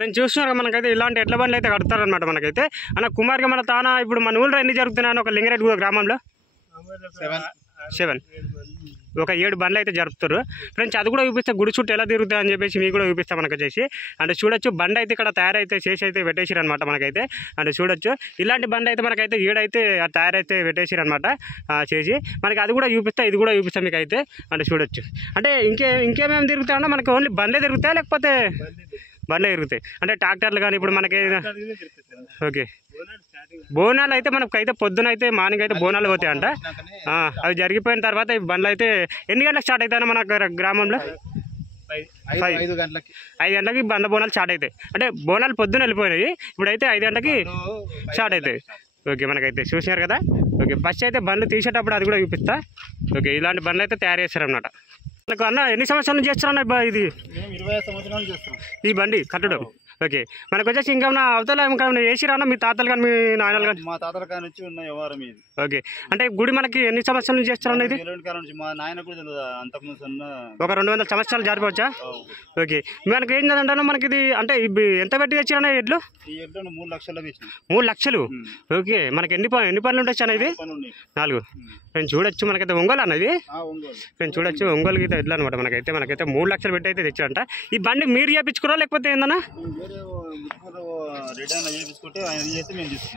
నేను చూస్తున్నారు మనకైతే ఇలాంటి ఎడ్ల బండ్లు అయితే కడతారనమాట. మనకైతే అన్న కుమార్గా మన తానా ఇప్పుడు మన ఊళ్ళో ఎన్ని జరుగుతున్నాయని ఒక లింగరెడ్డి గ్రామంలో 7 ఒక 7 బండ్లు అయితే జరుపుతారు ఫ్రెండ్స్. అది కూడా చూపిస్తే గుడి చుట్టూ ఎలా తిరుగుతాయి అని చెప్పేసి మీకు కూడా చూపిస్తాం మనకు వచ్చేసి. అంటే చూడొచ్చు బండి అయితే ఇక్కడ తయారైతే చేసి అయితే పెట్టేసారు అనమాట మనకైతే. అంటే చూడొచ్చు ఇలాంటి బండి అయితే మనకైతే ఈడైతే తయారైతే పెట్టేసారు అనమాట చేసి. మనకి అది కూడా చూపిస్తా ఇది కూడా చూపిస్తాం మీకు అయితే. అంటే చూడొచ్చు అంటే ఇంకేమేమి తిరుగుతాయన్నా మనకి ఓన్లీ బండ్లే తిరుగుతాయా లేకపోతే బండ్లే తిరుగుతాయి అంటే ట్రాక్టర్లు కానీ ఇప్పుడు మనకి ఓకే బోనాలు అయితే మనకైతే పొద్దున అయితే మార్నింగ్ అయితే బోనాలు పోతాయి అంట. అవి జరిగిపోయిన తర్వాత ఈ బండ్లు అయితే ఎన్ని గంటలకు స్టార్ట్ అవుతాయి మన గ్రామంలో? 5 గంటలకి బండ్ల బోనాలు స్టార్ట్ అవుతాయి. అంటే బోనాలు పొద్దున వెళ్ళిపోయినాయి ఇప్పుడైతే 5 గంటలకి స్టార్ట్ అవుతాయి. ఓకే మనకైతే చూసినారు కదా. ఓకే ఫస్ట్ అయితే బండ్లు తీసేటప్పుడు అది కూడా చూపిస్తా. ఓకే ఇలాంటి బండ్లు అయితే తయారు చేస్తారనమాట. నాకు అన్న ఎన్ని సంవత్సరాల నుంచి చేస్తారన్న ఇది 25 సంవత్సరాలు చేస్తాం ఈ బండి కట్టడం? ఓకే మనకు వచ్చేసి ఇంకేమన్నా అవతల ఇంకేమైనా వేసిరా అన్న మీ తాతలు కానీ మీ నాయనలు కానీ? మా తాతల కాడ నుంచి ఉన్న వ్యవహారం ఇది. ఓకే అంటే గుడి మనకి ఎన్ని సంవత్సరాల నుంచి చేస్తారన్న ఇది? మా నాయన కూడా తెలియదు అంతకుముందు ఒక 200 సంవత్సరాలు జరిపోవచ్చా? ఓకే మనకి ఏం చదంటానో మనకి ఇది అంటే ఎంత పెట్టి తెచ్చారన్న ఎడ్లు? ఈ ఎడ్లు 3 లక్షలకు ఇచ్చిన. 3 లక్షలు? ఓకే మనకి ఎన్ని పనులు ఉండొచ్చు అన్న ఇది? 4. నేను చూడొచ్చు మనకైతే ఒంగోలు అన్నది. నేను చూడొచ్చు ఒంగోలుకి అయితే ఎడ్లు అనమాట. మనకైతే 3 లక్షలు పెట్టి అయితే తెచ్చారంట. ఈ బండి మీరు చేయించుకురా లేకపోతే ఏందన్నా?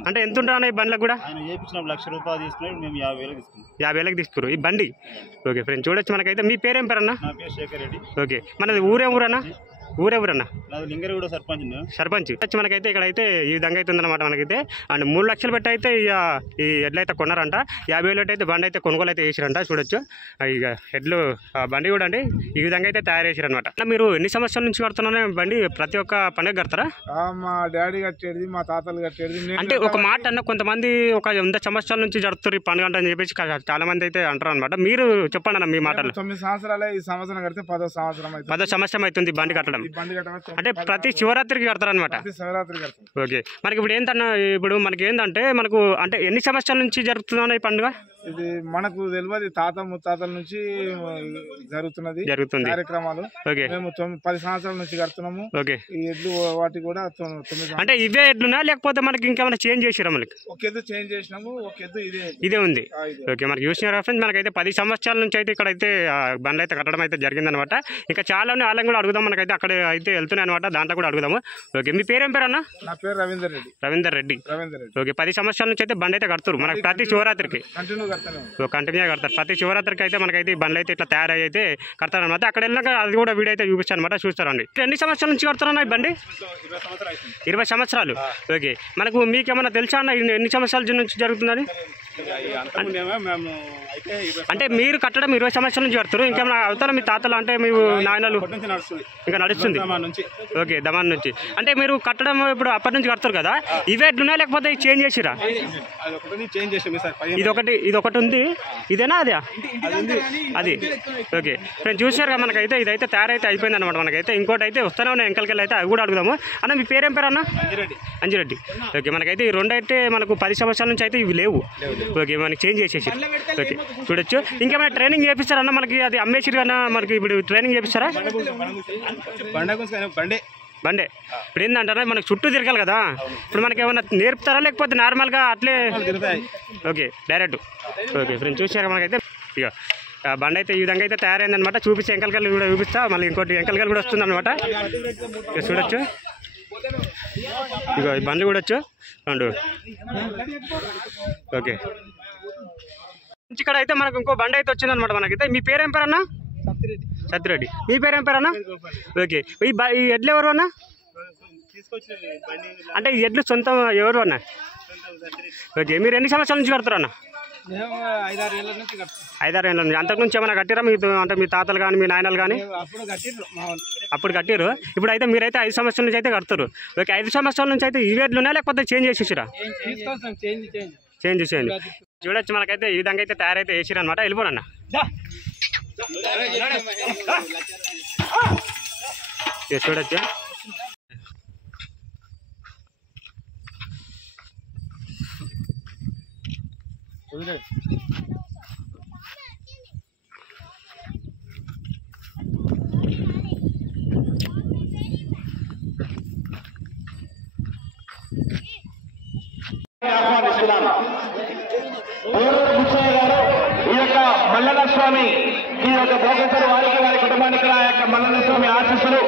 అంటే ఎంత ఉంటాయి ఈ బండ్లకు కూడా? ఆయన చేయించిన 1 లక్ష రూపాయలు తీసుకున్నాడు, మేము 50,000 తీసుకున్నాం. 50,000 తీసుకురు ఈ బండి. ఓకే ఫ్రెండ్స్ చూడొచ్చు మనకైతే. మీ పేరేం పేరన్నా? నా పేరు శేఖర్ రెడ్డి. ఓకే మనది ఊరేం ఊరన్నా? ఊరెవరన్నా? నాది లింగరెడ్డి సర్పంచ్ వచ్చి మనకైతే ఇక్కడైతే ఈ విధంగా అయితే ఉందన్నమాట మనకైతే. అండ్ 3 లక్షలు పెట్టి అయితే ఈ ఎడ్లు అయితే కొన్నారంట. 50,000 అయితే బండి అయితే కొనుగోలు అయితే చేసిరంట. చూడొచ్చు ఇక ఎడ్లు బండి కూడా అండి ఈ విధంగా అయితే తయారు చేసిరనమాట. మీరు ఎన్ని సంవత్సరాల నుంచి కడుతున్నారో బండి? ప్రతి ఒక్క పండుగ కడతారా? మా డాడీ కట్టేది, మా తాతలు కట్టేది. అంటే ఒక మాట అన్న కొంతమంది ఒక 100 సంవత్సరాల నుంచి జరుపుతారు ఈ పండుగ అని చెప్పేసి చాలా మంది అయితే అంటారు అనమాట. మీరు చెప్పండి అన్న మీ మాటలు. 9 సంవత్సరాలే. ఈ సంవత్సరం కడితే 10వ సంవత్సరం. 10వ సంవత్సరం అవుతుంది బండి కట్టడం. అంటే ప్రతి శివరాత్రికి కడతారనమాట. ఓకే మనకి ఇప్పుడు ఏంటన్నా ఇప్పుడు మనకి ఏంటంటే మనకు అంటే ఎన్ని సంవత్సరాల నుంచి జరుగుతుందన్న ఈ పండుగ? ఇది మనకు తెలియదు. తాత ముత్తాతల నుంచి జరుగుతుంది కార్యక్రమాలు. ఓకే మేము 10 సంవత్సరాల నుంచి కడుతున్నాము. ఓకే ఈ ఎడ్లు వాటి కూడా 9 అంటే ఇవే ఎడ్లునా లేకపోతే మనకి ఇంకేమైనా చేంజ్ చేసిరా? మనకి ఒక ఎద్దు చేంజ్ చేసినాము, ఒక ఎద్దు ఇదే ఉంది. ఓకే మనకి చూసిన ఫ్రెండ్స్ మనకైతే 10 సంవత్సరాల నుంచి అయితే ఇక్కడైతే బండ్లు అయితే కట్టడం అయితే జరిగిందనమాట. ఇంకా చాలా వాళ్ళని కూడా అడుగుదాం. మనకైతే అక్కడ అయితే వెళ్తున్నాయి అనమాట. దాంట్లో కూడా అడుగుదాము. ఓకే మీ పేరేం పేరు అన్న? నా పేరు రవీందర్ రెడ్డి. ఓకే 10 సంవత్సరాల నుంచి అయితే బండి అయితే కడుతురు మనకి ప్రతి శివరాత్రికి కంటిన్యూ కడతారు. ప్రతి శివరాత్రికి అయితే మనకైతే ఈ బండ్లు అయితే ఇట్లా తయారై అయితే కడతారనమాట. అక్కడ వెళ్ళాక అది కూడా వీడియో అయితే చూపిస్తాను అనమాట. చూస్తారండి. ఎన్ని సంవత్సరాల నుంచి కడతారన్న ఈ బండి? 20 సంవత్సరాలు. ఓకే మనకు మీకేమన్నా తెలుసా అన్న ఎన్ని సంవత్సరాల నుంచి జరుగుతుందని? అంటే మీరు కట్టడం 20 సంవత్సరాల నుంచి కడతారు. ఇంకేమైనా అవుతారా మీ తాతలు అంటే మీ నాయనలు ఇంకా నడుస్తుంది? ఓకే దమాన్ నుంచి. అంటే మీరు కట్టడం ఇప్పుడు అప్పటి నుంచి కడతారు కదా, ఇవే ఎట్లున్నాయి లేకపోతే చేంజ్ చేసిరా? ఇది ఒకటి ఉంది. ఇదేనా అదే? అది ఓకే నేను చూసారు కదా. మనకైతే ఇదైతే తయారైతే అయిపోయింది అనమాట. మనకైతే ఇంకోటి అయితే వస్తూనే ఉన్నాయి వెంకలకెళ్ళి అయితే అవి కూడా అడుగుదాము. అన్న మీ పేరేం పేరు అన్న? అంజిరెడ్డి. ఓకే మనకైతే ఈ 2 అయితే మనకు 10 సంవత్సరాల నుంచి అయితే ఇవి లేవు. ఓకే మనకి చేంజ్ చేసేసి. ఓకే చూడొచ్చు. ఇంకేమైనా ట్రైనింగ్ చేపిస్తారన్న మనకి? అది అమ్మేసిరు కన్నా మనకి ఇప్పుడు ట్రైనింగ్ చేపిస్తారా? బండే ఇప్పుడు ఏంటంటారా మనకు చుట్టూ తిరగాలి కదా. ఇప్పుడు మనకి ఏమైనా నేర్పుతారా లేకపోతే నార్మల్గా అట్లే? Okay direct. ఓకే ఫ్రెండ్స్ చూసారా మనకైతే ఇక బండి అయితే ఈ విధంగా అయితే తయారైందనమాట. చూపిస్తే ఎంకలకల్లి కూడా చూపిస్తా. మళ్ళీ ఇంకోటి ఎంకలకల్లి కూడా వస్తుంది అనమాట. ఇక చూడొచ్చు ఇక ఈ బండ్లు కూడా వచ్చు అండు. ఓకే ఇక్కడ అయితే మనకు ఇంకో బండి అయితే వచ్చిందనమాట మనకైతే. మీ పేరేం పేరు అన్న? సత్యరెడ్డి. మీ పేరేం పేరు అన్న? ఓకే ఈ ఎడ్లు ఎవరు అన్న? అంటే ఈ ఎడ్లు సొంతం ఎవరు అన్న? ఓకే మీరు ఎన్ని సంవత్సరాల నుంచి కడతారు అన్న? 5-6 ఏళ్ళ నుంచి. 5-6 ఏళ్ళ నుంచి. అంతకు నుంచి ఏమైనా కట్టిరా మీ అంటే మీ తాతలు కానీ మీ నాయనలు కానీ? అప్పుడు కట్టిరు. ఇప్పుడు అయితే మీరైతే 5 సంవత్సరాల నుంచి అయితే కడతారు. ఓకే 5 సంవత్సరాల నుంచి అయితే ఈ ఎడ్లున్నా లేకపోతే చేంజ్ చేసేసిరా? చేంజ్ చేసేయండి. చూడొచ్చు మనకైతే ఈ విధంగా అయితే తయారైతే వేసిరు అనమాట. వెళ్ళిపోనన్న చూడొచ్చు. ఆహ్వానిస్తున్నాను. గారు ఈ యొక్క మల్లన్న స్వామి ఈ యొక్క ప్రొఫెసర్ వారికి వారి కుటుంబానికి ఆ యొక్క మల్లన్న స్వామి ఆశీస్సులు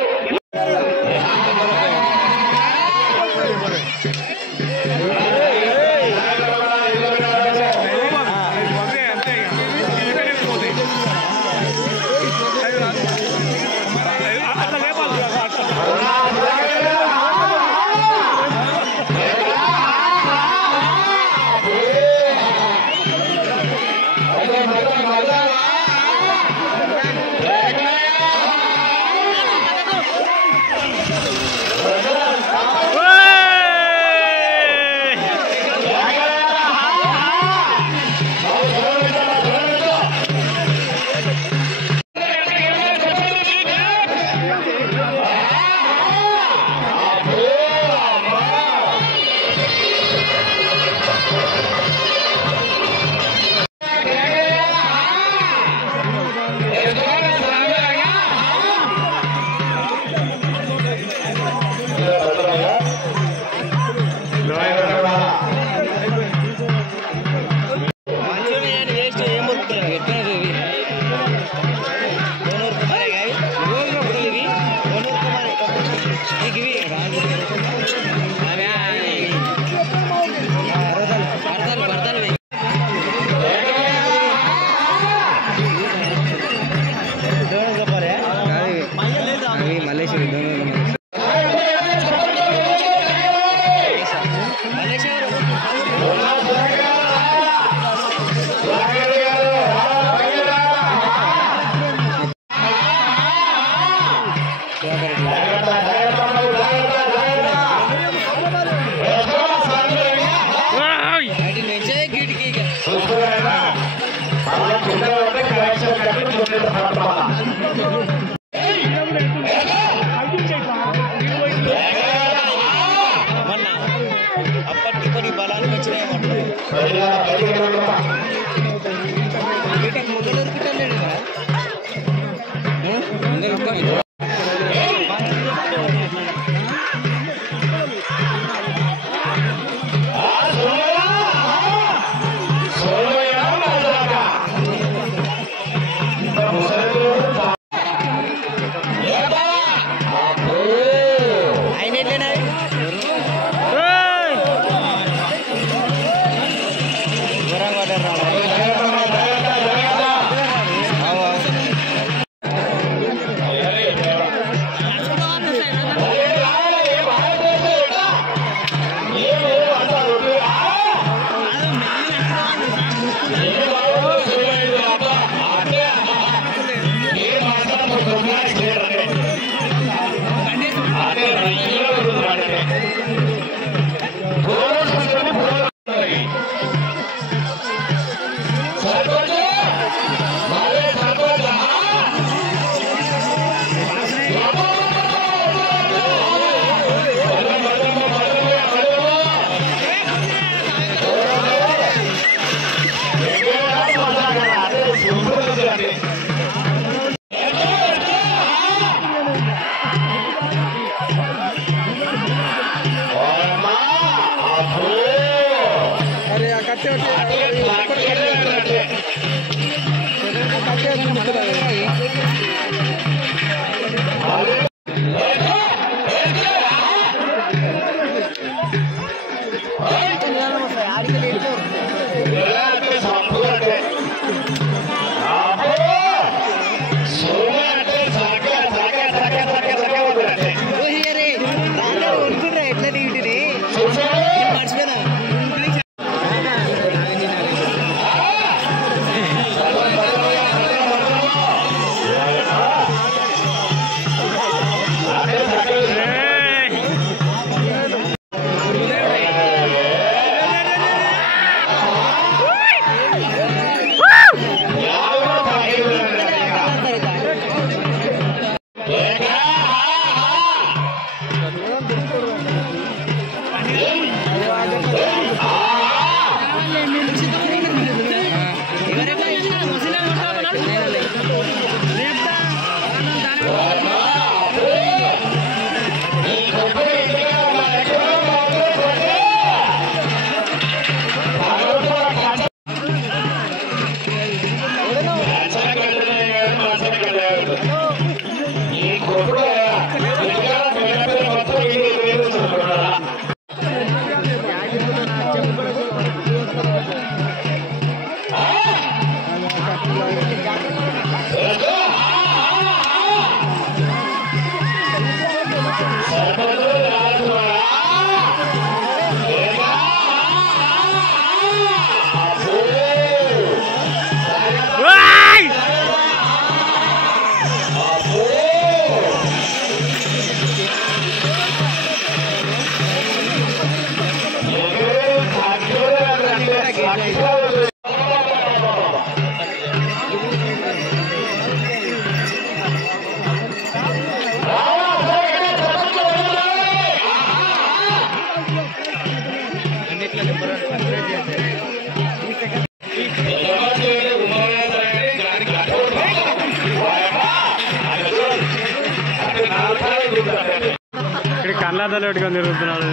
కళ్ళతో పెట్టుకొని తిరుగుతున్నాడు.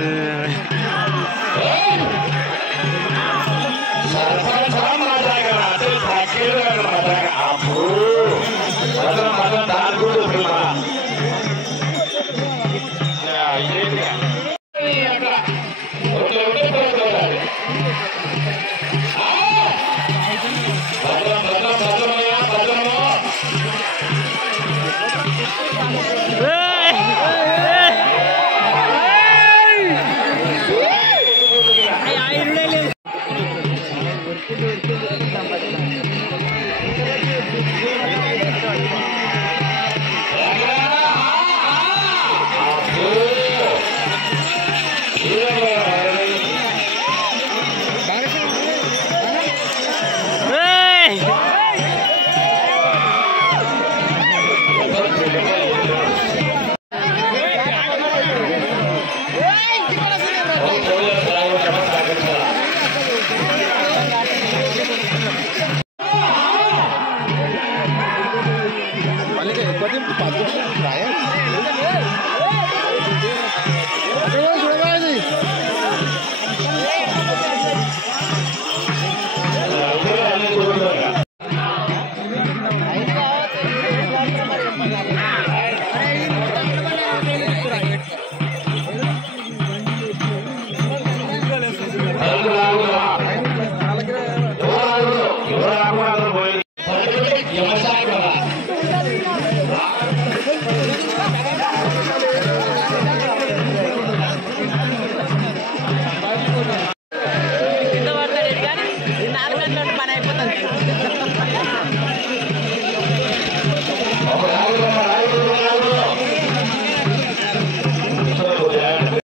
కింద పడతాడు కానీ 4 గంటల పని అయిపోతుంది.